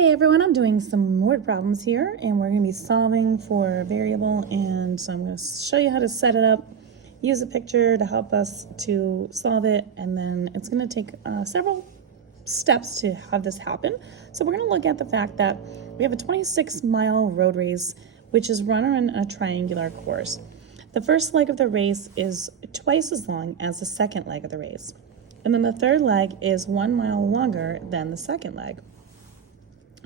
Hey everyone, I'm doing some word problems here and we're going to be solving for a variable, and so I'm going to show you how to set it up, use a picture to help us to solve it, and then it's going to take several steps to have this happen. So we're going to look at the fact that we have a 26-mile road race which is run on a triangular course. The first leg of the race is twice as long as the second leg of the race, and then the third leg is 1 mile longer than the second leg.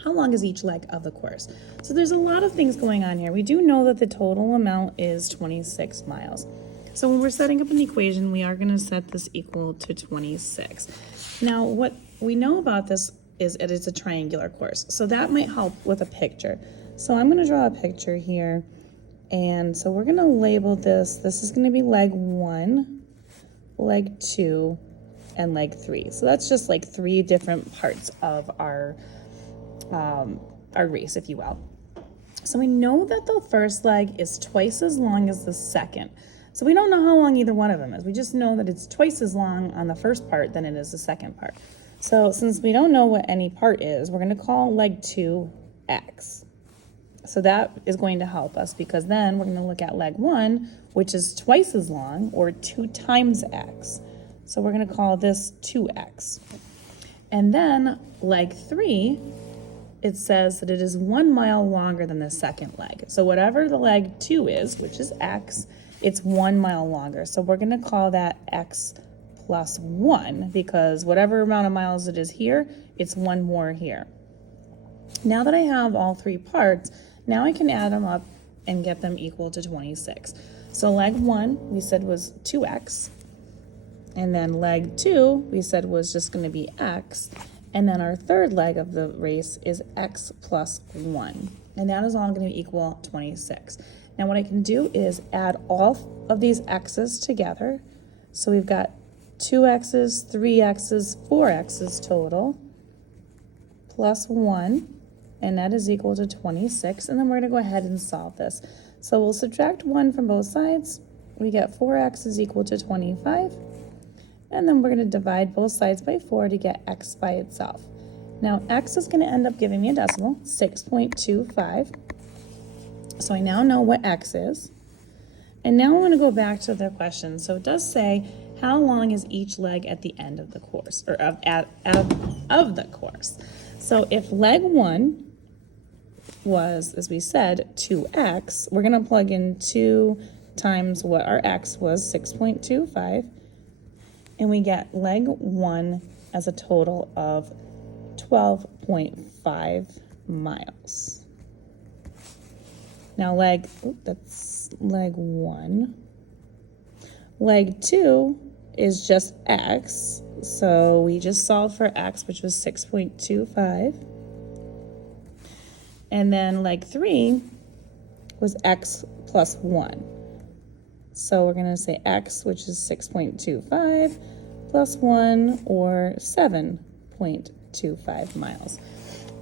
How long is each leg of the course? So there's a lot of things going on here. We do know that the total amount is 26 miles. So when we're setting up an equation, we are going to set this equal to 26. Now, what we know about this is it is a triangular course. So that might help with a picture. So I'm going to draw a picture here. And so we're going to label this. This is going to be leg 1, leg 2, and leg 3. So that's just like 3 different parts of our race, if you will. So we know that the first leg is twice as long as the second. So we don't know how long either one of them is. We just know that it's twice as long on the first part than it is the second part. So since we don't know what any part is, we're going to call leg 2 x. So that is going to help us, because then we're going to look at leg 1, which is twice as long, or 2 times x. So we're going to call this 2x. And then leg 3, it says that it is 1 mile longer than the second leg. So whatever the leg 2 is, which is x, it's 1 mile longer. So we're going to call that x plus 1, because whatever amount of miles it is here, it's 1 more here. Now that I have all 3 parts, now I can add them up and get them equal to 26. So leg 1 we said was 2x, and then leg 2 we said was just going to be x. And then our third leg of the race is x plus 1. And that is all going to equal 26. Now what I can do is add all of these x's together. So we've got 2x's, 3x's, 4x's total, plus 1. And that is equal to 26. And then we're going to go ahead and solve this. So we'll subtract 1 from both sides. We get 4x is equal to 25. And then we're going to divide both sides by 4 to get x by itself. Now, x is going to end up giving me a decimal, 6.25. So I now know what x is. And now I want to go back to the question. So it does say, how long is each leg at the end of the course, or of the course? So if leg 1 was, as we said, 2x, we're going to plug in 2 times what our x was, 6.25. And we get leg 1 as a total of 12.5 miles. Now that's leg 1. Leg 2 is just x, so we just solved for x, which was 6.25. And then leg 3 was x plus 1. So we're going to say x, which is 6.25, plus 1, or 7.25 miles.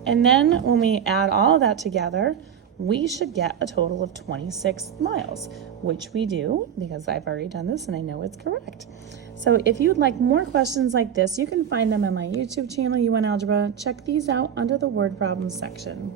And then when we add all of that together, we should get a total of 26 miles, which we do, because I've already done this and I know it's correct. So if you'd like more questions like this, you can find them on my YouTube channel, UN Algebra. Check these out under the word problems section.